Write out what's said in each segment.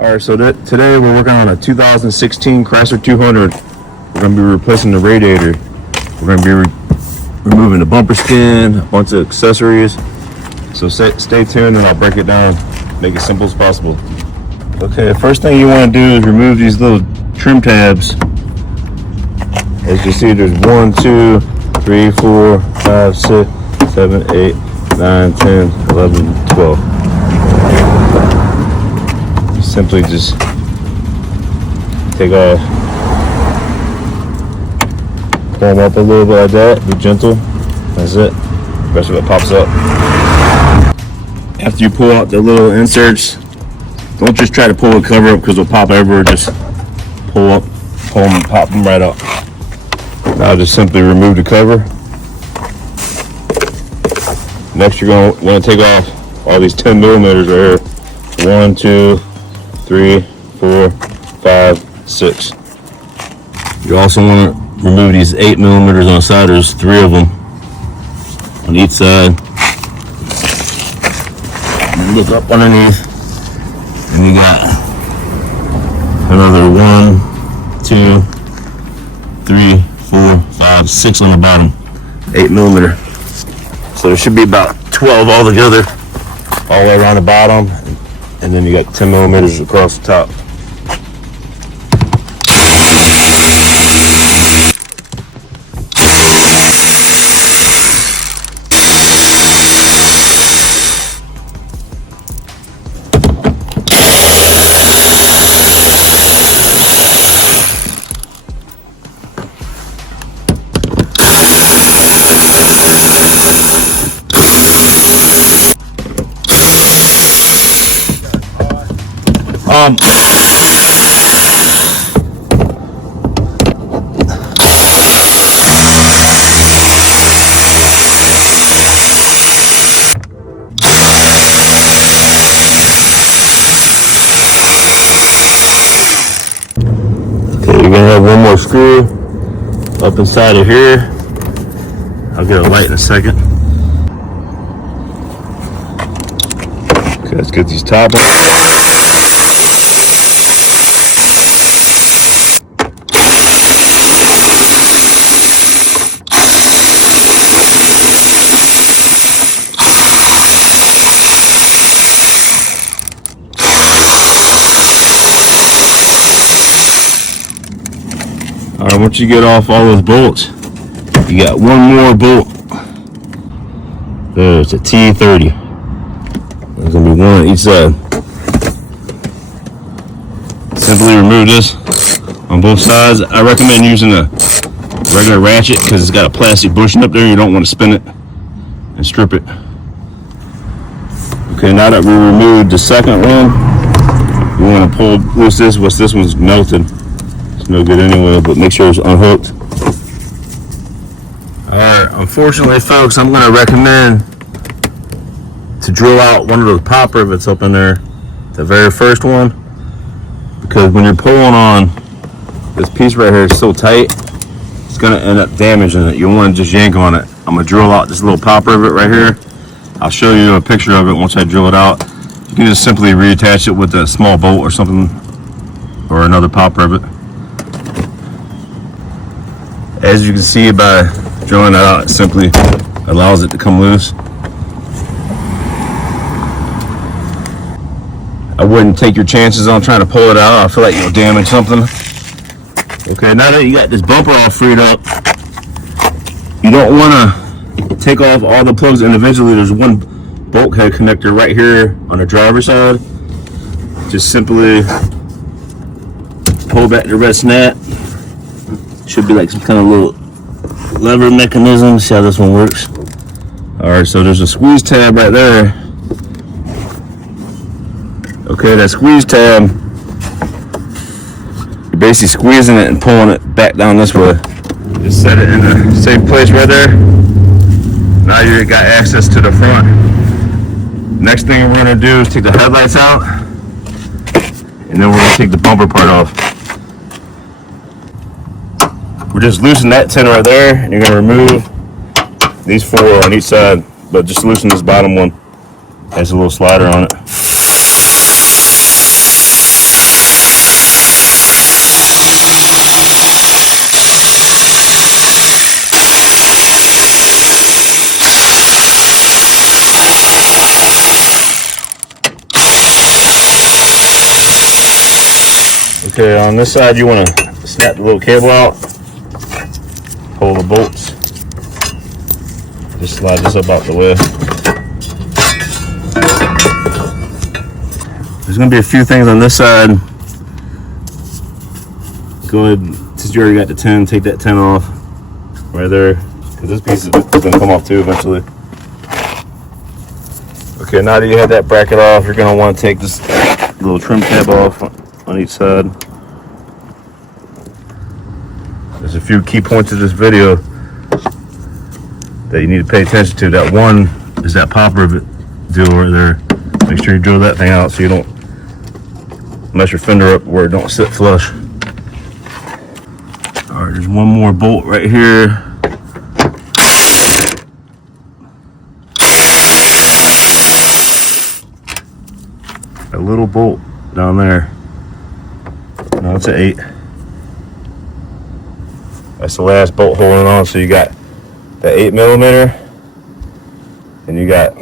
Alright, so today we're working on a 2016 Chrysler 200. We're going to be replacing the radiator. We're going to be removing the bumper skin, a bunch of accessories. So stay tuned and I'll break it down, make it simple as possible. Okay, the first thing you want to do is remove these little trim tabs. As you see, there's 1, 2, 3, 4, 5, 6, 7, 8, 9, 10, 11, 12. Simply just take off, pull them up a little bit like that, be gentle, that's it, the rest of it pops up. After you pull out the little inserts, don't just try to pull the cover up because it'll pop everywhere, just pull them and pop them right up. Now just simply remove the cover. Next you're going to want to take off all these 10 millimeters right here. 1, 2, 3, 4, 5, 6. You also want to remove these 8 millimeters on the side. There's 3 of them on each side. And look up underneath, and you got another 1, 2, 3, 4, 5, 6 on the bottom. 8 millimeter. So there should be about 12 altogether, all the way around the bottom. And then you got 10 millimeters across the top. You're gonna have one more screw up inside of here. I'll get a light in a second. Okay, let's get these top off. Alright, once you get off all those bolts, you got one more bolt. There's a T30. There's going to be one on each side. Simply remove this on both sides. I recommend using a regular ratchet because it's got a plastic bushing up there. You don't want to spin it and strip it. Okay, now that we removed the second one, you want to pull loose this. This one's melted. No good anyway, but make sure it's unhooked. Alright, unfortunately folks, I'm going to recommend to drill out one of those pop rivets up in there, the very first one, because when you're pulling on this piece right here, it's so tight, it's going to end up damaging it. You want to just yank on it. I'm going to drill out this little pop rivet right here. I'll show you a picture of it once I drill it out. You can just simply reattach it with a small bolt or something, or another pop rivet. As you can see by drilling it out, it simply allows it to come loose. I wouldn't take your chances on trying to pull it out. I feel like you'll damage something. Okay, now that you got this bumper all freed up, you don't want to take off all the plugs individually. There's one bulkhead connector right here on the driver's side. Just simply pull back the red snap. Should be like some kind of little lever mechanism. See how this one works. Alright, so there's a squeeze tab right there. Okay, that squeeze tab, you're basically squeezing it and pulling it back down this way. Just set it in the safe place right there. Now you got access to the front. Next thing we're going to do is take the headlights out, and then we're going to take the bumper part off. We're just loosening that tin right there, and you're going to remove these 4 on each side, but just loosen this bottom one. Has a little slider on it. Okay, on this side you want to snap the little cable out, pull the bolts, just slide this up out the way. There's going to be a few things on this side. Go ahead, since you already got the 10, take that 10 off right there, because this piece is going to come off too eventually. Okay, now that you have that bracket off, you're going to want to take this little trim tab off on each side. There's a few key points of this video that you need to pay attention to. That one is that pop rivet deal right there. Make sure you drill that thing out so you don't mess your fender up where it don't sit flush. All right, there's one more bolt right here. A little bolt down there. No, it's an 8. That's the last bolt holding on. So you got the 8mm, and you got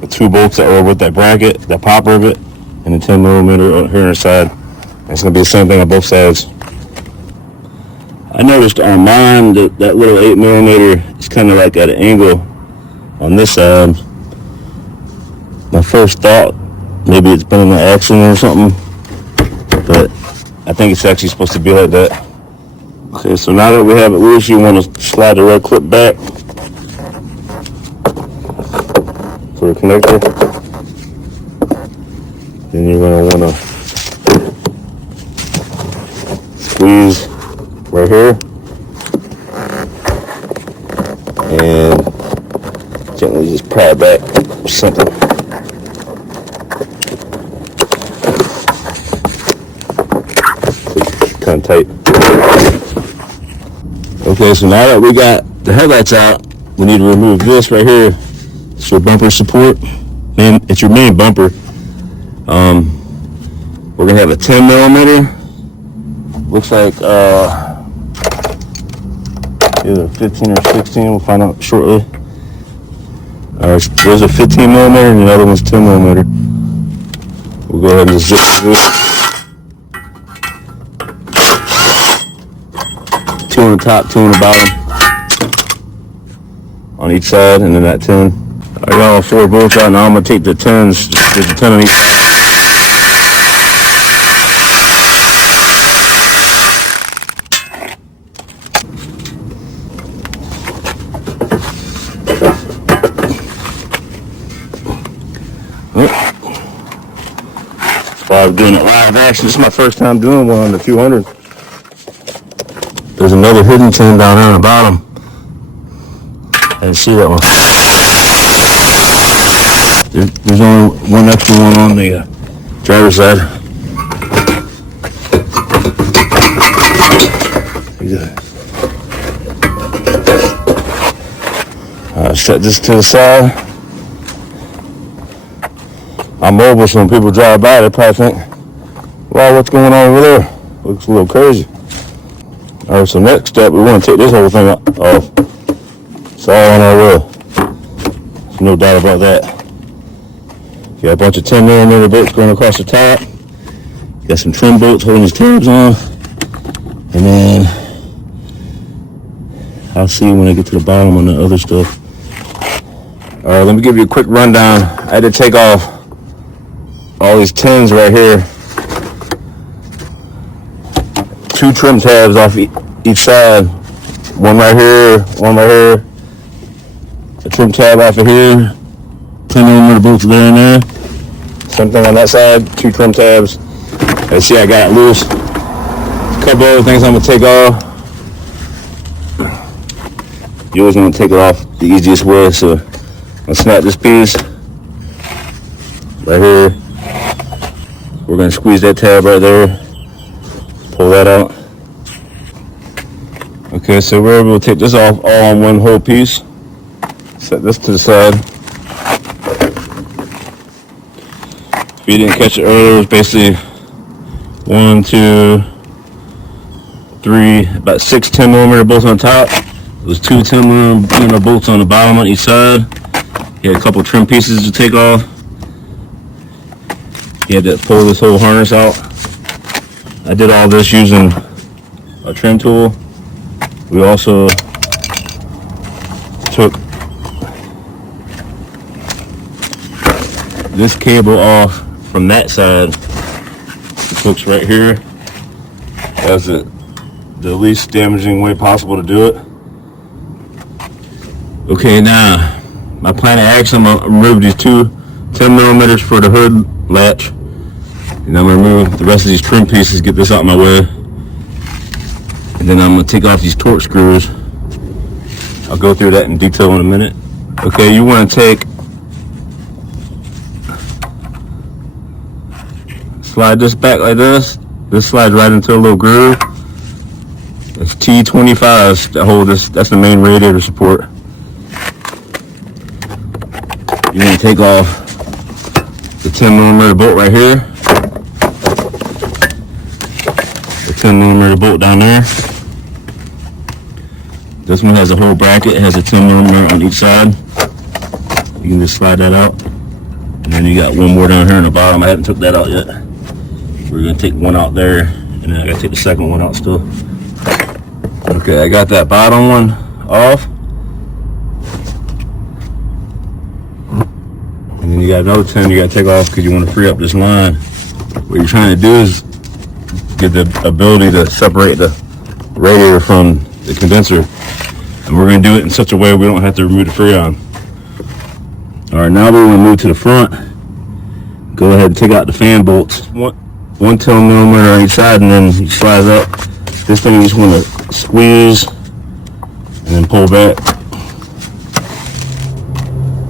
the 2 bolts that were with that bracket, that pop rivet, and the 10mm here on the side. And it's gonna be the same thing on both sides. I noticed on mine that that little 8mm is kind of like at an angle on this side. My first thought, maybe it's been in the action or something, but I think it's actually supposed to be like that. Okay, so now that we have it loose, you want to slide the red clip back for the connector. Then you're going to want to squeeze right here and gently just pry it back with something. Kind of tight. Okay, so now that we got the headlights out, we need to remove this right here. It's your bumper support. It's your main bumper. We're gonna have a 10mm. Looks like either 15 or 16. We'll find out shortly. Alright, there's a 15mm and the other one's 10mm. We'll go ahead and just zip through it. 2 on the top, 2 on the bottom, on each side, and then that 10. I got all 4 bolts out. Now I'm gonna take the 10s. There's a 10 on each side. That's why I'm doing it live action. This is my first time doing one on the 200. There's another hidden 10 down there on the bottom. I didn't see that one. There's only one extra one on the driver's side. Set this to the side. I'm mobile, so when people drive by, they probably think, wow, what's going on over there? Looks a little crazy. Alright, so next step, we want to take this whole thing off. It's all on our wheel. There's no doubt about that. You got a bunch of 10mm bolts going across the top. You got some trim bolts holding these tabs on. And then I'll see you when I get to the bottom on the other stuff. Alright, let me give you a quick rundown. I had to take off all these 10s right here. 2 trim tabs off each side. One right here, one right here. A trim tab off of here. 10mm bolts there and there. Same thing on that side. 2 trim tabs. Let's see, I got it loose. A couple other things I'm gonna take off. You always want to take it off the easiest way, so I'll snap this piece right here. We're gonna squeeze that tab right there. Pull that out. Okay, so we're able to take this off all on one whole piece. Set this to the side. If you didn't catch it earlier, it's basically 1, 2, 3, about 6 10mm bolts on top. There's 2 10mm bolts on the bottom on each side. You had a couple trim pieces to take off. You had to pull this whole harness out. I did all this using a trim tool. We also took this cable off from that side. It hooks right here. That's the least damaging way possible to do it. Okay, now my plan of action, I'm gonna remove these two 10 millimeters for the hood latch, and I'm gonna remove the rest of these trim pieces, get this out of my way, and then I'm gonna take off these torque screws. I'll go through that in detail in a minute. Okay, you want to slide this back like this. This slides right into a little groove. It's T25s that hold this. That's the main radiator support. You're going to take off the 10 millimeter bolt right here. The 10 millimeter bolt down there. This one has a whole bracket. It has a 10 millimeter on each side. You can just slide that out. And then you got one more down here in the bottom. I haven't took that out yet. We're going to take one out there. And then I got to take the second one out still. Okay, I got that bottom one off. And then you got another 10 you got to take off because you want to free up this line. What you're trying to do is get the ability to separate the radiator from the condenser. And we're going to do it in such a way we don't have to remove the Freon. Alright, now we're going to move to the front. Go ahead and take out the fan bolts. One 10 millimeter on each side, and then you slide up. This thing you just want to squeeze and then pull back.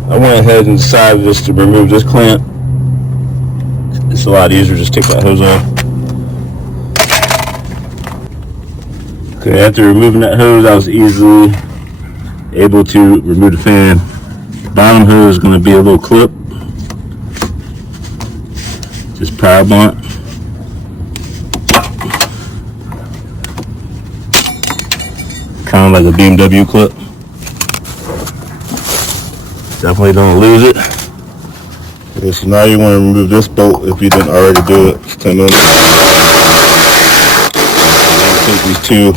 I went ahead and decided just to remove this clamp. It's a lot easier, just take that hose off. Okay, after removing that hose, I was easily able to remove the fan. The bottom hose is going to be a little clip. Just power blunt. Kind of like a BMW clip. Definitely don't lose it. Okay, so now you want to remove this bolt if you didn't already do it. It's 10 millimeters. Take these two.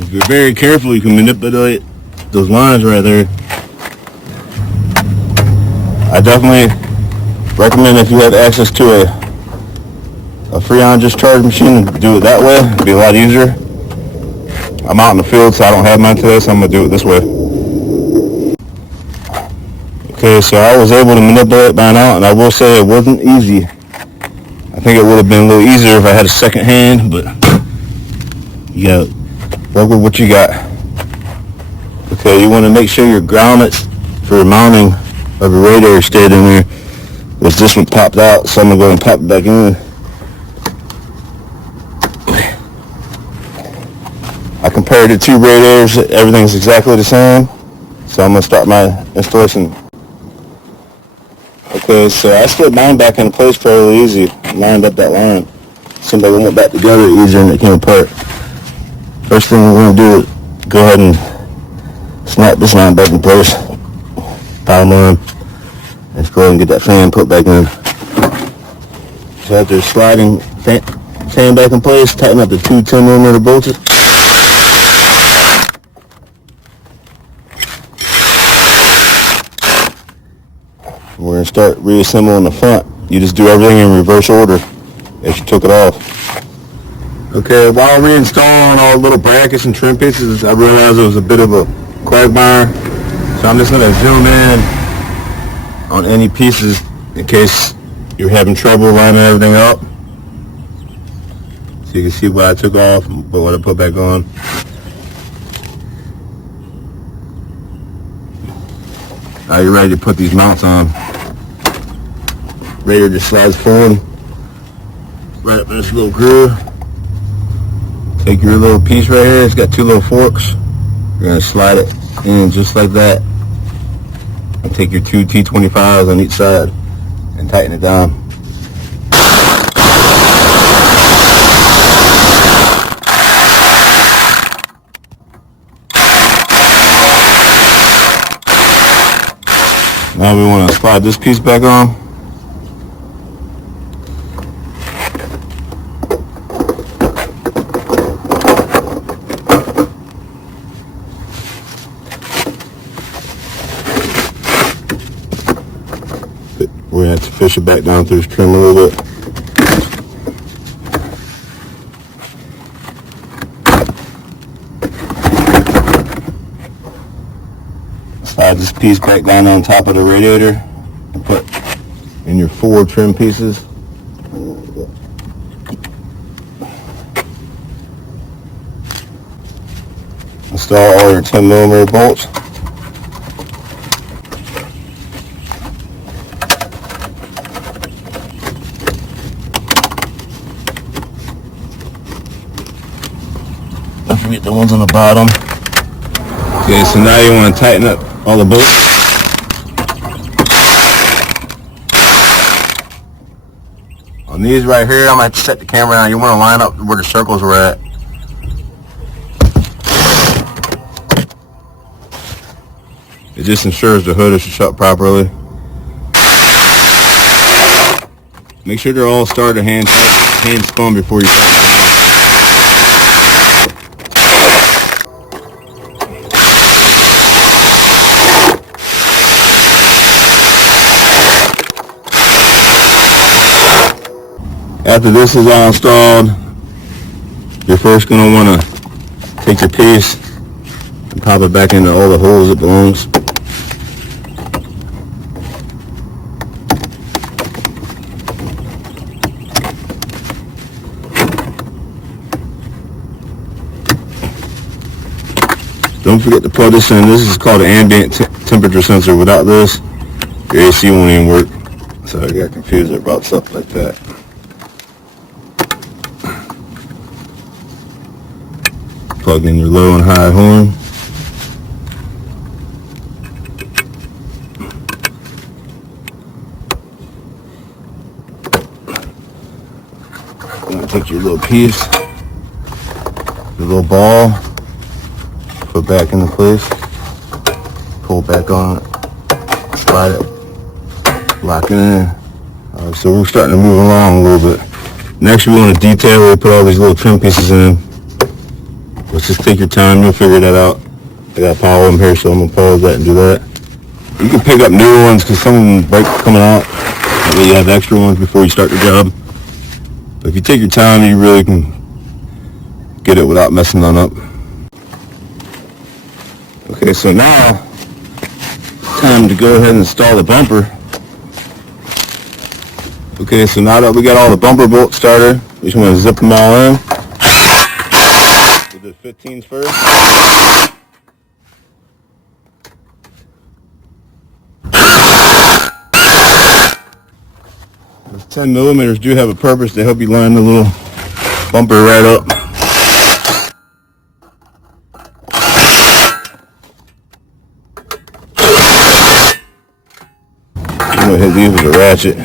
If you're very careful, you can manipulate those lines right there. I definitely recommend if you have access to a Freon discharge machine, do it that way. It'd be a lot easier. I'm out in the field, so I don't have mine today, so I'm gonna do it this way. Okay, so I was able to manipulate by now, and I will say it wasn't easy. I think it would have been a little easier if I had a second hand, but you gotta work with what you got. Okay, you want to make sure your grommets for mounting of the radiator stayed in there. Because this one popped out, so I'm gonna go and pop it back in. I compared the two radiators, everything's exactly the same. So I'm gonna start my installation. Okay, so I slid mine back in place fairly easy. Lined up that line. Somebody went back together easier and it came apart. First thing we're gonna do is go ahead and snap this line back in place. Bottom line. Let's go ahead and get that fan put back in. So after sliding fan back in place, tighten up the two 10 millimeter bolts. We're going to start reassembling the front. You just do everything in reverse order as you took it off. Okay, while reinstalling all the little brackets and trim pieces, I realized it was a bit of a quagmire. So I'm just going to zoom in on any pieces in case you're having trouble lining everything up. So you can see what I took off and what I put back on. Now you're ready to put these mounts on. Radiator just slides forward, right up in this little groove. Take your little piece right here, it's got two little forks. You're going to slide it in just like that. And take your two T25s on each side and tighten it down. Now we want to slide this piece back on. We have to fish it back down through this trim a little bit. Slide this piece back down on top of the radiator and put in your 4 trim pieces. Install all your 10mm bolts. Don't forget the ones on the bottom. Okay, so now you want to tighten up all the bolts. On these right here, I'm going to have to set the camera down. You want to line up where the circles were at. It just ensures the hood is shut properly. Make sure they're all started hand spun before you tighten them. After this is all installed, you're first going to want to take your piece and pop it back into all the holes it belongs. Don't forget to plug this in. This is called an ambient temperature sensor. Without this, your AC won't even work. So I got confused about stuff like that. Plug in your low and high horn. You're going to take your little piece, your little ball, put back into place, pull back on it, slide it, lock it in. Alright, so we're starting to move along a little bit. Next we want to detail where we put all these little trim pieces in. Let's just take your time, you'll figure that out. I got a pile of them here, so I'm going to pause that and do that. You can pick up newer ones because some of them break coming out. That way you have extra ones before you start the job. But if you take your time, you really can get it without messing none up. Okay, so now, time to go ahead and install the bumper. Okay, so now that we got all the bumper bolts started, we just want to zip them all in. 15s first. Those 10mm do have a purpose. They help you line the little bumper right up. I'm going to hit these with a ratchet.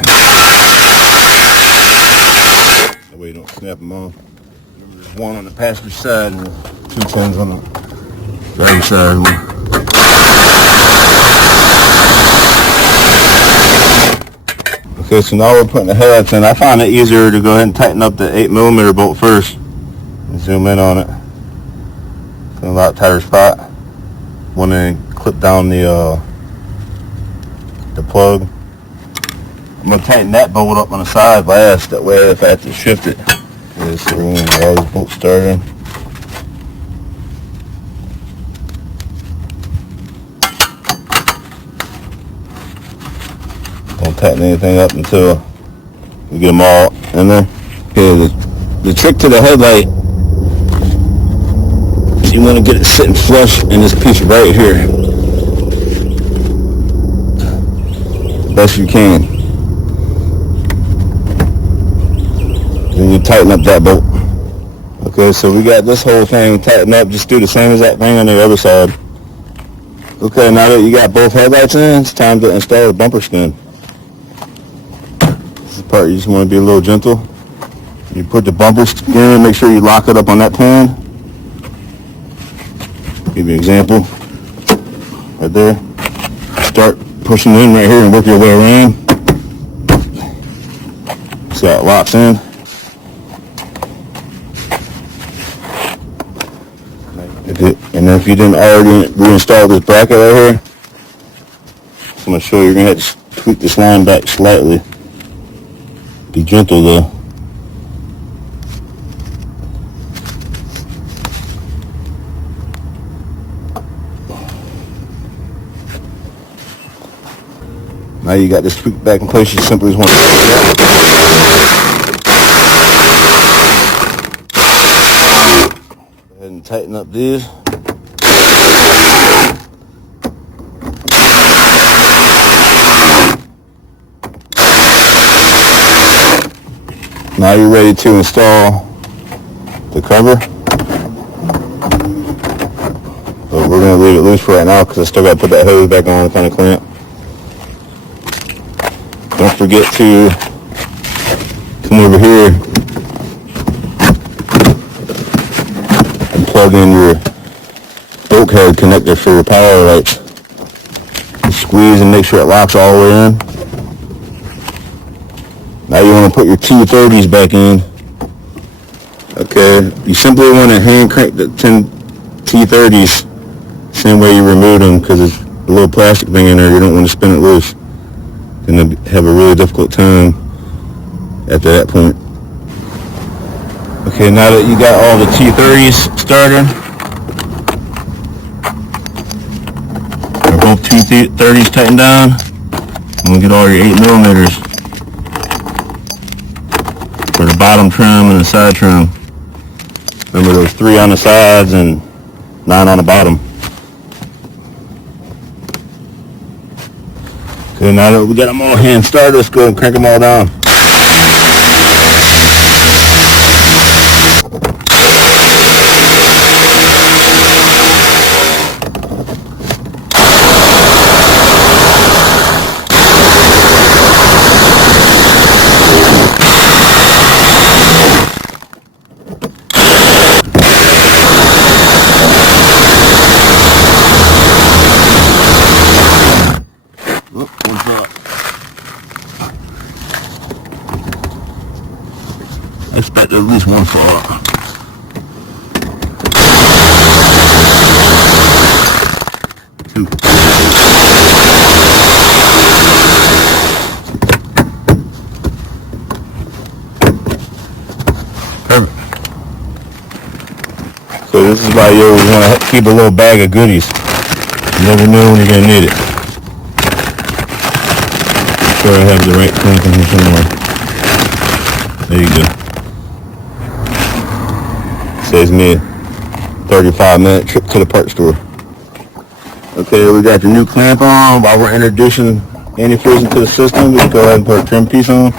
That way you don't snap them off. There's one on the passenger side and 2 10s on the driver's side. Okay, so now we're putting the headlights in. I found it easier to go ahead and tighten up the 8mm bolt first and zoom in on it. It's in a lot tighter spot. One then clip down the plug. I'm going to tighten that bolt up on the side last. That way if I have to shift it, there's room where all these bolts started. Don't tighten anything up until we get them all in there. Okay, the trick to the headlight is you want to get it sitting flush in this piece right here. Best you can. Then you tighten up that bolt. Okay, so we got this whole thing tightened up. Just do the same exact thing on the other side. Okay, now that you got both headlights in, it's time to install the bumper skin. This is the part you just want to be a little gentle. You put the bumper skin in, make sure you lock it up on that pin. Give you an example. Right there. Start pushing in right here and work your way around. See how it locks in. And then if you didn't already reinstall this bracket right here, I'm going to show you, you're going to have to tweak this line back slightly. Be gentle though. Now you got this tweak back in place, you simply just want to go ahead and tighten up these. Now you're ready to install the cover. But we're going to leave it loose for right now because I still got to put that hose back on and kind of clamp. Don't forget to come over here and plug in your bulkhead connector for your power lights. Squeeze and make sure it locks all the way in. Now you want to put your T30s back in. Okay, you simply want to hand crank the 10 T30s same way you remove them because there's a little plastic thing in there. You don't want to spin it loose. You're going to have a really difficult time after that point. Okay, now that you got all the T30s started, both T30s tightened down, and we'll get all your 8mm. For the bottom trim and the side trim. Remember those 3 on the sides and 9 on the bottom. Okay, now that we got them all hand started, let's go and crank them all down. I expect at least one fall out. Two. Perfect. So this is why you always want to keep a little bag of goodies. You never know when you're going to need it. I'm sure I have the right clamp in here somewhere. There you go. Saves me a 35-minute trip to the parts store. Okay, we got the new clamp on. While we're introducing antifreeze into the system, let's go ahead and put a trim piece on.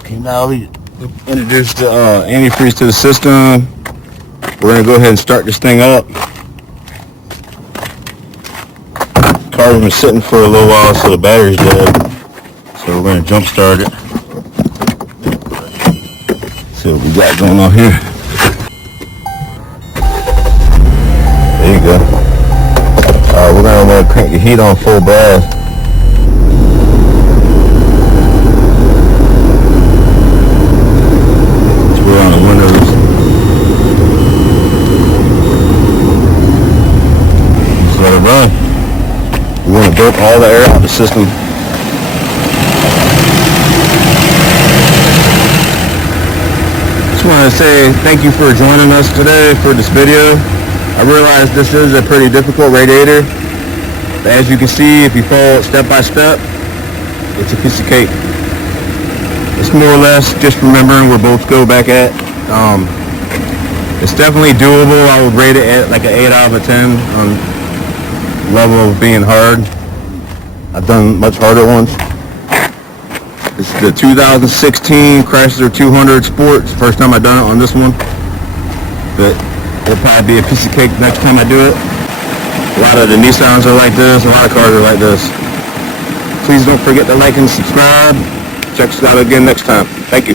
Okay, now we introduced the antifreeze to the system. We're going to go ahead and start this thing up. The car's been sitting for a little while, so the battery's dead. So we're going to jump start it. See what we got going on here. There you go. Alright, we're going to want to crank the heat on full blast. We're on the windows. Just let it run. We want to burp all the air out of the system. I just want to say thank you for joining us today for this video. I realize this is a pretty difficult radiator, but as you can see, if you follow it step by step, it's a piece of cake. It's more or less just remembering where bolts go back at. It's definitely doable. I would rate it at like an 8 out of a 10 on level of being hard. I've done much harder ones. This is the 2016 Chrysler 200 Sport. It's the first time I've done it on this one. But it'll probably be a piece of cake next time I do it. A lot of the Nissans are like this. A lot of cars are like this. Please don't forget to like and subscribe. Check us out again next time. Thank you.